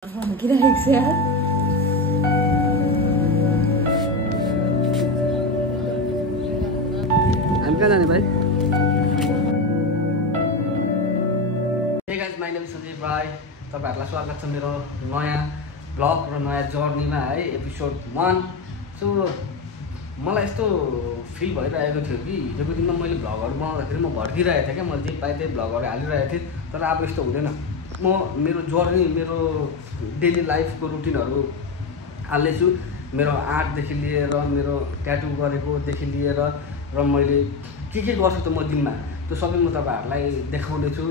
Giderek ya. हामी कहाँ जाने भाइ? Hey guys, my name is Sanjeev Rai. तपाईहरुलाई स्वागत छ मेरो नयाँ ब्लग र नयाँ जर्नीमा है, एपिसोड 1. सो मलाई यस्तो फिल भइरहेको थियो कि हिजोको दिनमा मैले भ्लगहरु बनाउँदाखेरि म भड्किरहेको थिएँ के, मैले जे पाए त्यही भ्लगहरु हालिरहेको थिएँ, तर अब यस्तो हुँदैन. म मेरो जर्नी, मेरो डेली लाइफको रुटिनहरु हाल्नेछु. मेरो आर्टदेखि लिएर मेरो ट्याटु गरेकोदेखि लिएर र मैले के गर्छु त म दिनमा, त्यो सबै म तपाईहरुलाई देखाउने छु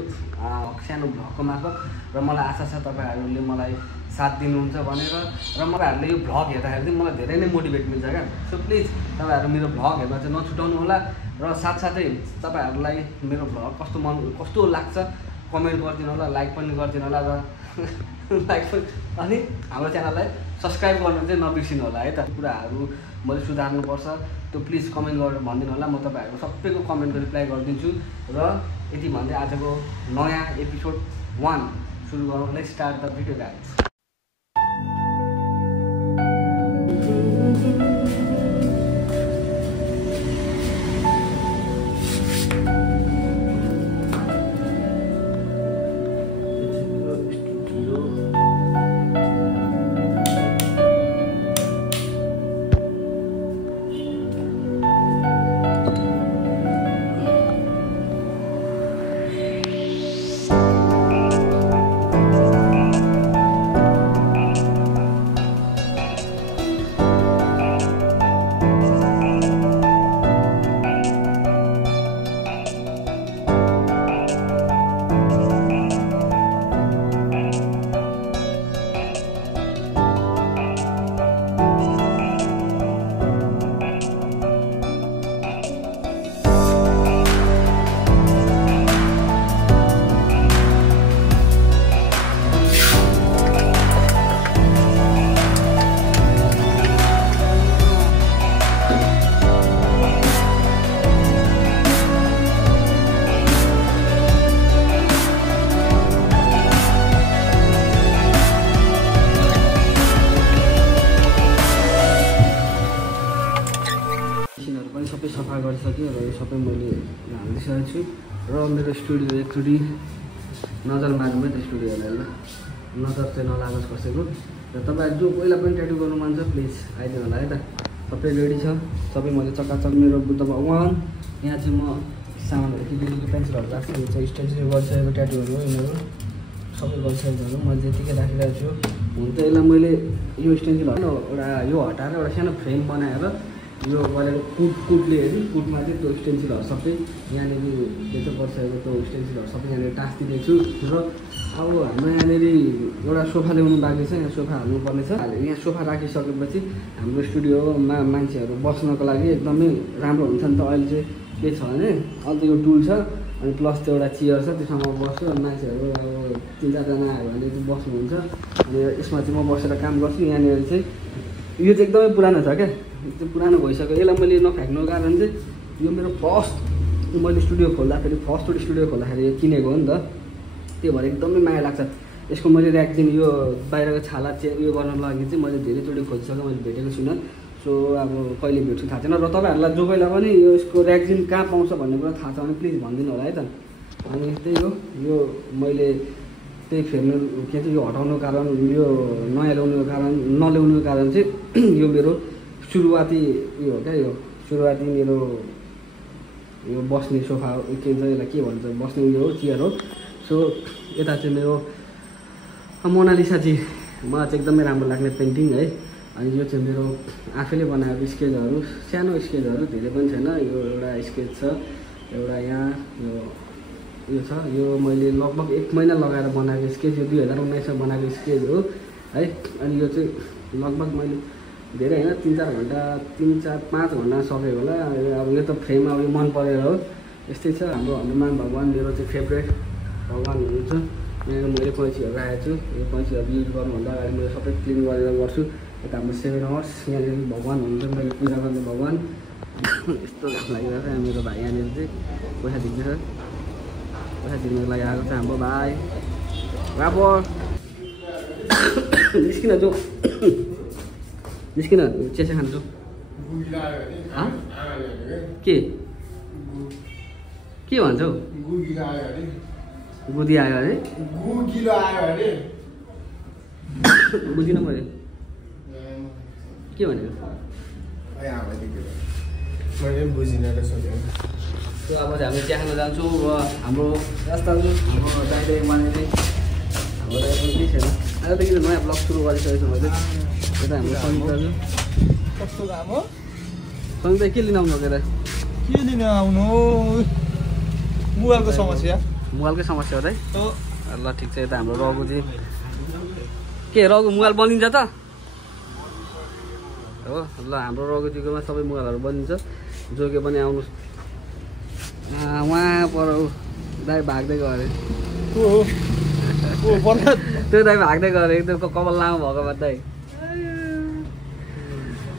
सानो भ्लगको मार्फत. र मलाई आशा छ तपाईहरुले मलाई साथ दिनुहुन्छ भनेर, र तपाईहरुले यो भ्लग हेर्दाखेरि चाहिँ मलाई धेरै नै मोटिभेट मिल्छ क्या. सो प्लिज तपाईहरु मेरो भ्लग हेर्न चाहिँ नछुटाउनु होला. र साथसाथै तपाईहरुलाई मेरो भ्लग कस्तो लाग्छ कमेन्ट गरिदिनु होला, लाइक पनि गरिदिनु होला, र लाइक पनि, अनि हाम्रो च्यानललाई सब्स्क्राइब गर्नु चाहिँ नबिर्सिनु होला है त. कुराहरु मैले सुधार्नुपर्छ त्यो प्लिज कमेन्ट गरेर भनिदिनु होला. म तपाईहरुको सबैको कमेन्टको रिप्लाई गरिदिन्छु. र यति भन्दै आजको नयाँ एपिसोड 1 सुरु गरौँ. Let's start the video guys. सबै सफा गरिसकेँ र यो सबै मैले हालिसकेको छु. र मेरो स्टुडियो एकचोटि नजर मार्नु है त स्टुडियोलाई, ल नजर चाहिँ नलागोस् कसैको. र तपाईहरु जो पहिला पनि ट्याटु गर्नु मन छ प्लिज आइदिनु होला है त. सबै रेडी छ, सबै मैले चकाचक मेरो बुद्ध भगवान. यहाँ चाहिँ म सामानहरू के पेन्सिलहरू राख्छु, स्टेन्सिल गरिसकेको ट्याटुहरू हो यिनीहरू, सबै गरिसकेकोहरू मैले त्यतिकै राखिरहेको छु. हुन त यसलाई मैले यो स्टेन्सिल एउटा यो हटाएर एउटा सानो फ्रेम बनाएर यो गरेको कुटले हेरी कुटमा चाहिँ त्यो स्टेन्सिलहरू सबै यहाँनिर बेच्नु परिसकेको त्यो स्टेन्सिलहरू सबै यहाँनिर टाँसिदिएको छु. र अब हाम्रो यहाँनिर एउटा सोफा ल्याउनु बाँकी छ, यहाँ सोफा हाल्नुपर्ने छ. यहाँ सोफा राखिसकेपछि हाम्रो स्टुडियोमा मान्छेहरू बस्नको लागि एकदमै राम्रो हुन्छ नि त. अहिले चाहिँ के छ भने अहिले यो टुल छ अनि प्लस त्यो एउटा चेयर छ, त्यसमा म बस्छु. अनि मान्छेहरू अब 3-4जना आयो भने चाहिँ बस्नुहुन्छ. अनि यसमा चाहिँ म बसेर काम गर्छु. यहाँनिर चाहिँ यो चाहिँ एकदमै पुरानो छ क्या, त्यो पुरानो भइसक्यो. यसलाई मैले नफ्याँक्नुको कारण चाहिँ यो मेरो फर्स्ट मैले स्टुडियो खोल्दाखेरि फर्स्टवटा स्टुडियो खोल्दाखेरि यो किनेको हो नि त, त्यो भएर एकदमै माया लाग्छ. यसको मैले ऱ्याक्जिन यो बाहिरको छाला यो गर्नको लागि चाहिँ मैले धेरैचोटि खोजिसकेँ, मैले भेटेको छुइनँ. सो अब कहिले भेट्छु थाहा छैन. र तपाईँहरूलाई जो पहिला पनि यो यसको ऱ्याक्जिन कहाँ पाउँछ भन्ने कुरा थाहा छ भने प्लिज भनिदिनु होला है त. अनि त्यही हो, यो मैले त्यही फेर्नु के चाहिँ यो हटाउनुको कारण, यो नयाँ ल्याउनुको कारण नल्याउनुको कारण चाहिँ यो मेरो सुरुवाती यो हो क्या, यो सुरुवाती मेरो यो बस्ने सोफा के भन्छ यसलाई, के भन्छ बस्ने उयो हो, चेयर हो. सो यता चाहिँ मेरो मोनालिसा चाहिँ मलाई चाहिँ एकदमै राम्रो लाग्ने पेन्टिङ है. अनि यो चाहिँ मेरो आफैले बनाएको स्केचहरू, सानो स्केचहरू, धेरै पनि छैन. यो एउटा स्केच छ, एउटा यहाँ यो छ. यो मैले लगभग 1 महिना लगाएर बनाएको स्केच, यो 2019मा बनाएको स्केच हो है. अनि यो चाहिँ लगभग मैले धेरै होइन 3-4 घन्टा 3-4-5 घन्टा सकेको होला. अब यो त फ्रेम अब यो मन परेर हो. यस्तै छ. हाम्रो हनुमान भगवान मेरो चाहिँ फेभरेट भगवान हुनुहुन्छ. यहाँ मैले कैँचीहरू राखेको छु. यो कैँचीहरू युज गर्नुभन्दा अगाडि मैले सबै क्लिन गरेर गर्छु. यता हाम्रो 7 आवर्स यहाँनिर भगवान हुनुहुन्छ, मैले पूजा गर्ने भगवान. यस्तो घाम लागिरहेको छ. मेरो भाइ यहाँनिर चाहिँ पैसा दिँदैछ, पैसा दिनुको लागि आएको छ हाम्रो भाइ. निस्किन जो निस्किन चिया खानु जो के भन्छौ गुदी आयो अरे बुझिन मैले के भनेको मैले बुझिन र सोधेँ त्यो अब हामी चिया खान जान्छौँ र हाम्रो रास्ता हाम्रो दाइले माने चाहिँ हाम्रो दाइ पनि केही छैन आजदेखि नयाँ ब्लग सुरु गरिसकेको छु मैले यता हाम्रो सङ्गीत कस्तो काम हो सङ्गीत के लिन आउनु के लिन आउनु मोबाइलको समस्या मोबाइलकै समस्या हो त ल ठिक छ यता हाम्रो रघुजी के रघु मोबाइल बनिन्छ त हो ल हाम्रो रघुजीकोमा सबै मोबाइलहरू बनिन्छ जोगे पनि आउनु उहाँ पर दाइ भाग्दै गयो अरे त्यो दाइ भाग्दै गयो अरे एकदम कपाल लामो भएको भए दाइ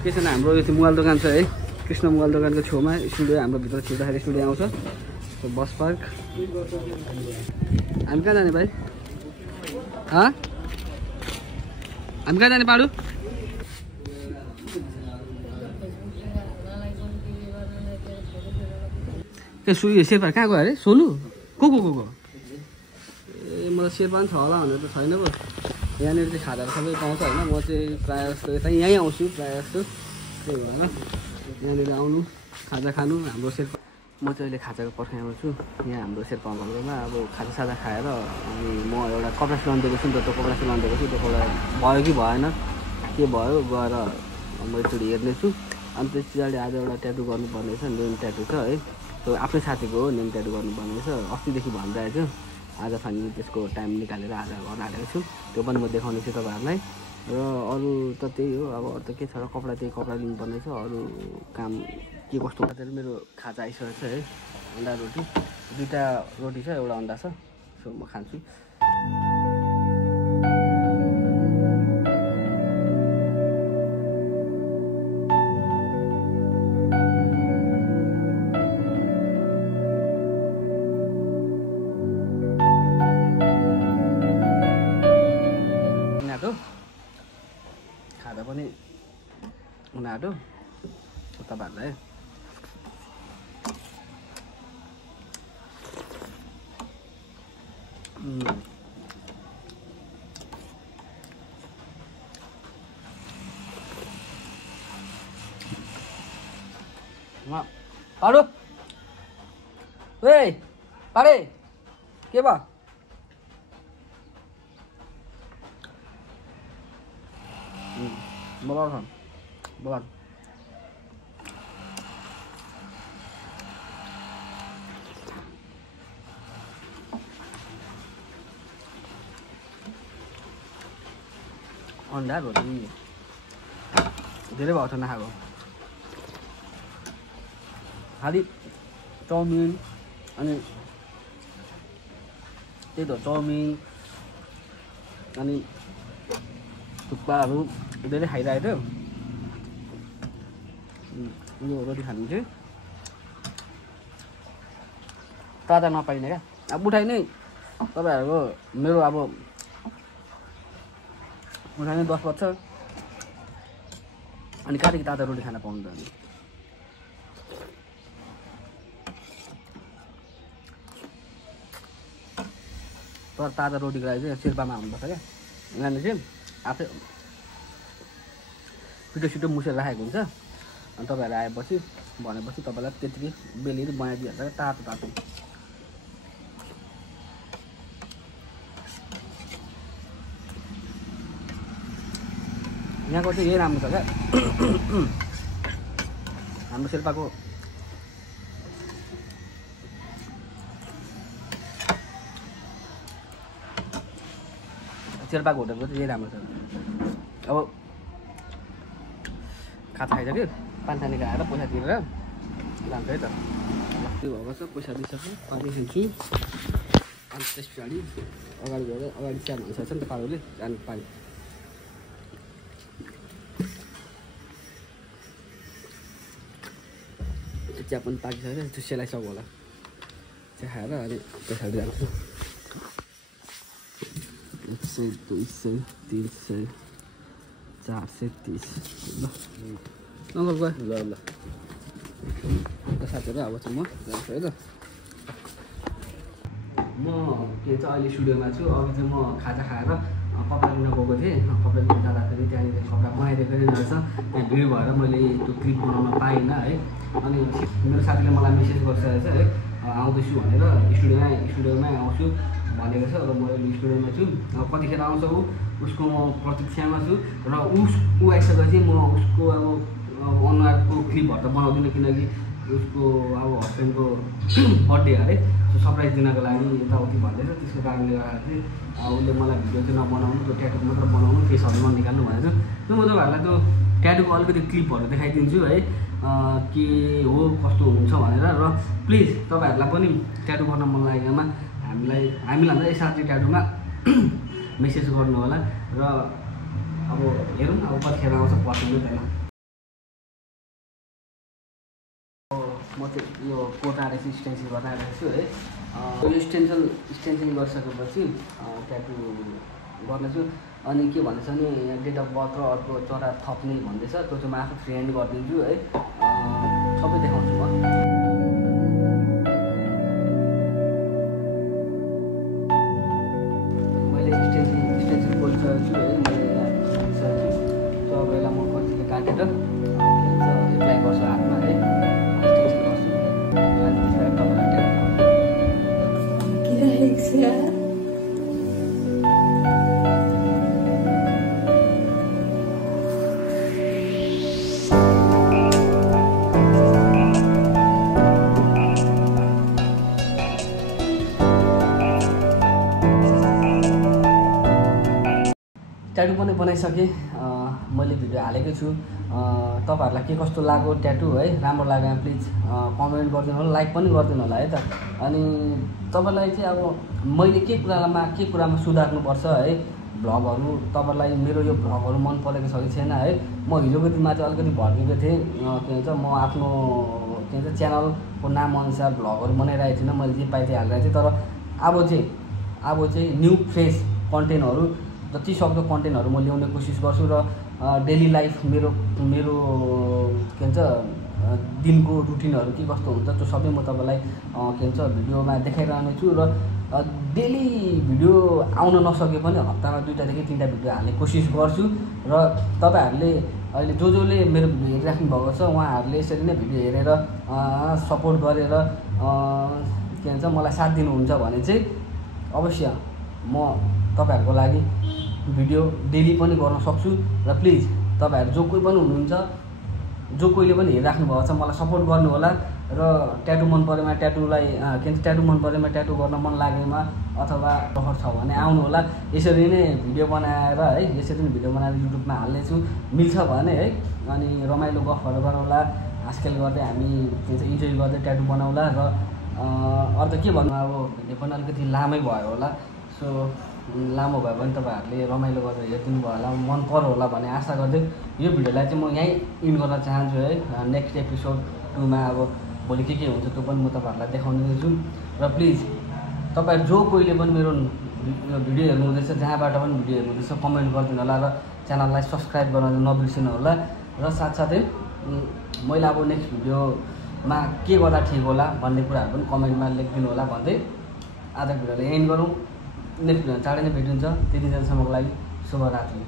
के छैन हाम्रो यो मोबाइल दोकान छ है कृष्ण मोबाइल दोकानको छेउमा स्टुडियो हाम्रो भित्र छिर्दाखेरि स्टुडियो आउँछ बस पार्क हामी कहाँ जाने भाइ हामी कहाँ जाने पाडु त्यो सुयो शेर्पा कहाँ गयो अरे सोलु को ए मलाई शेर्पा पनि छ होला भनेर त छैन पो यहाँनिर चाहिँ खाजाहरू सबै पाउँछ होइन म चाहिँ प्रायः जस्तो यता यहीँ आउँछु प्रायः जस्तो त्यही भएर यहाँनिर आउनु खाजा खानु हाम्रो शेर्पा म चाहिँ अहिले खाजाको पर्खाइमा छु यहाँ हाम्रो शेर्पा अङ्कलकोमा अब खाजासाजा खाएर अनि म एउटा कपडा सिलाउनु दिएको छु नि त त्यो कपडा सिलाउनु दिएको छु त्यो कपडा भयो कि भएन के भयो गएर म एकचोटि हेर्नेछु अनि त्यस पछाडि आज एउटा ट्याटु गर्नुपर्ने छ नेम ट्याटु छ है त्यो आफ्नै साथीको हो नेम ट्याटु गर्नुपर्ने छ अस्तिदेखि भनिरहेको छु आज फाइनली त्यसको टाइम निकालेर आज गर्न आँटेको छु त्यो पनि म देखाउने छु तपाईँहरूलाई र अरू त त्यही हो अब अरू त के छ र कपडा त्यही कपडा लिनुपर्ने छ अरू काम के कस्तो खाँदा मेरो खाजा आइसकेको छ है अन्डा रोटी 2टा रोटी छ एउटा अन्डा छ सो म खान्छु खाँदा पनि हुन आँट्यो तपाईँहरूलाई पाडो ए पाडे के भयो बोलाउन बोलाउन अन्डा रोटी धेरै भएको छ नखाएको खालि चाउमिन अनि त्यही त चाउमिन अनि थुक्पाहरू धेरै खाइरहेको थियो यो रोटी खानु चाहिँ ताजा नपाइने क्या अब उठाइ नै तपाईँहरूको मेरो अब उठाइ 10 बज्छ अनि कहाँदेखि ताजा रोटी खान पाउनु त तर ताजा रोटीको लागि चाहिँ शेर्पामा आउनुपर्छ क्या यहाँनिर चाहिँ आफै छिटो मुसेर राखेको हुन्छ अनि तपाईँहरू आएपछि भनेपछि तपाईँलाई त्यतिकै बेलेर बनाइदिइहाल्छ तातो तातो यहाँको चाहिँ यही राम्रो छ क्या हाम्रो शेर्पाको होटलको चाहिँ यही राम्रो छ अब खाता खाइसक्यो पानी खाएर पैसा तिरेर लान्छ है त त्यो भएको छ पैसा दिइसक्यो पानी खान्छु अनि त्यस पछाडि अगाडि गएर अगाडि चिया भनिसक्छ नि त पारोले जानु पानी चिया पनि पाकिसक्यो त्यो सेलाइसक्यो होला चिया खाएर अनि पछाडि जान्छु 100 200 300 430 ल अङ्कल गयो ल ल साथीहरू अब चाहिँ म जान्छु है त म के चाहिँ अहिले स्टुडियोमा छु अघि चाहिँ म खाजा खाएर कपडा लिन गएको थिएँ कपडा लिन जाँदाखेरि त्यहाँनिर कपडा बनाइदिएको रहेछ त्यहाँ भिड भएर मैले त्यो क्लिप बनाउन पाइनँ है अनि मेरो साथीले मलाई मेसेज गरिसकेको छ है आउँदैछु भनेर स्टुडियोमै आउँछु भनेको छ र म अहिले स्टुडियोमा छु कतिखेर आउँछ उसको म प्रतीक्षामा छु र ऊ आइसकेपछि म उसको अब अनुहारको क्लिपहरू त बनाउँदिनँ किनकि उसको अब हस्बेन्डको बर्थडे अरे सो सरप्राइज दिनको लागि यताउति भन्दैछ त्यसको कारणले गर्दाखेरि उसले मलाई भिडियो चाहिँ नबनाउनु त्यो ट्याटु मात्र बनाउनु फेसहरू ननिकाल्नु भनेको छु म तपाईँहरूलाई त्यो ट्याटुको अलिकति क्लिपहरू देखाइदिन्छु है के हो कस्तो हुन्छ भनेर र प्लिज तपाईँहरूलाई पनि ट्याटु गर्न मन लागेकोमा हामीलाई यही साथी ट्याटुमा मेसेज गर्नु होला र अब हेरौँ अब कतिखेर आउँछ पर्छ त्यसलाई म चाहिँ यो कोटाएर चाहिँ स्टेन्सिल बनाइरहेको छु है यो स्टेन्सिल गरिसकेपछि ट्याटु गर्नेछु अनि के भन्दैछ भने डेट अफ बर्थ र अर्को चरा थप्ने भन्दैछ त्यो चाहिँ म आफै फ्री ह्यान्ड गरिदिन्छु है सबै देखाउँछु म मैले स्टेन्सिल बोलिसकेको छु है मैले सबैलाई म कतिले काटेर एप्लाई गर्छु हातमा है ट्याटु पनि बनाइसकेँ मैले भिडियो हालेकै छु तपाईँहरूलाई के कस्तो लाग्यो ट्याटु है राम्रो लाग्यो प्लिज कमेन्ट गरिदिनु होला लाइक पनि गरिदिनु होला है त अनि तपाईँलाई चाहिँ अब मैले के कुरामा सुधार्नुपर्छ है भ्लगहरू तपाईँलाई मेरो यो भ्लगहरू मन परेको छ कि छैन है म हिजोको दिनमा चाहिँ अलिकति भड्केको थिएँ के भन्छ म आफ्नो के भन्छ च्यानलको नाम अनुसार भ्लगहरू बनाइरहेको थिइनँ मैले जे पाइदिए हालिरहेको थिएँ तर अब चाहिँ न्यू फ्रेस कन्टेन्टहरू जति सक्दो कन्टेन्टहरू म ल्याउने कोसिस गर्छु र डेली लाइफ मेरो के भन्छ दिनको रुटिनहरू के कस्तो हुन्छ त्यो सबै म तपाईँलाई के भन्छ भिडियोमा देखाइरहने छु र डेली भिडियो आउन नसके पनि हप्तामा 2टादेखि 3टा भिडियो हाल्ने कोसिस गर्छु र तपाईँहरूले अहिले जसले मेरो भिडियो हेरिराख्नु भएको छ उहाँहरूले यसरी नै भिडियो हेरेर सपोर्ट गरेर के भन्छ मलाई साथ दिनुहुन्छ भने चाहिँ अवश्य म तपाईँहरूको लागि भिडियो डेली पनि गर्न सक्छु र प्लिज तपाईँहरू जो कोही पनि हुनुहुन्छ जो कोहीले पनि हेरिराख्नु भएको छ मलाई सपोर्ट गर्नु होला र ट्याटु मन परेमा ट्याटुलाई के भन्छ ट्याटु मन परेमा ट्याटु गर्न मन लागेमा अथवा अफर छ भने आउनु होला यसरी नै भिडियो बनाएर है यसरी नै भिडियो बनाएर युट्युबमा हाल्नेछु मिल्छ भने है अनि रमाइलो गफहरू गरौँला आजकल गर्दै हामी के भन्छ इन्जोय गर्दै ट्याटु बनाउला र अरू त के भन्नु अब भिडियो पनि अलिकति लामै भयो होला सो लामो भयो भने तपाईँहरूले रमाइलो गरेर हेरिदिनु भयो होला मन पर्यो होला भन्ने आशा गर्दै यो भिडियोलाई चाहिँ म यहीँ इन्ड गर्न चाहन्छु है नेक्स्ट एपिसोड 2मा अब भोलि के हुन्छ त्यो पनि म तपाईँहरूलाई देखाउने छु र प्लिज तपाईँहरू जो कोहीले पनि मेरो भिडियो हेर्नु हुँदैछ जहाँबाट पनि भिडियो हेर्नु हुँदैछ कमेन्ट गरिदिनु होला र च्यानललाई सब्सक्राइब गर्न नबिर्सिनु होला र साथसाथै मैले अब नेक्स्ट भिडियोमा के गर्दा ठिक होला भन्ने कुराहरू पनि कमेन्टमा लेखिदिनु होला भन्दै आजको भिडियोलाई एन्ड गरौँ नेक्स्ट भिडियो चाँडै नै भेटिन्छ त्यति बेलासम्मको लागि शुभरात्रि।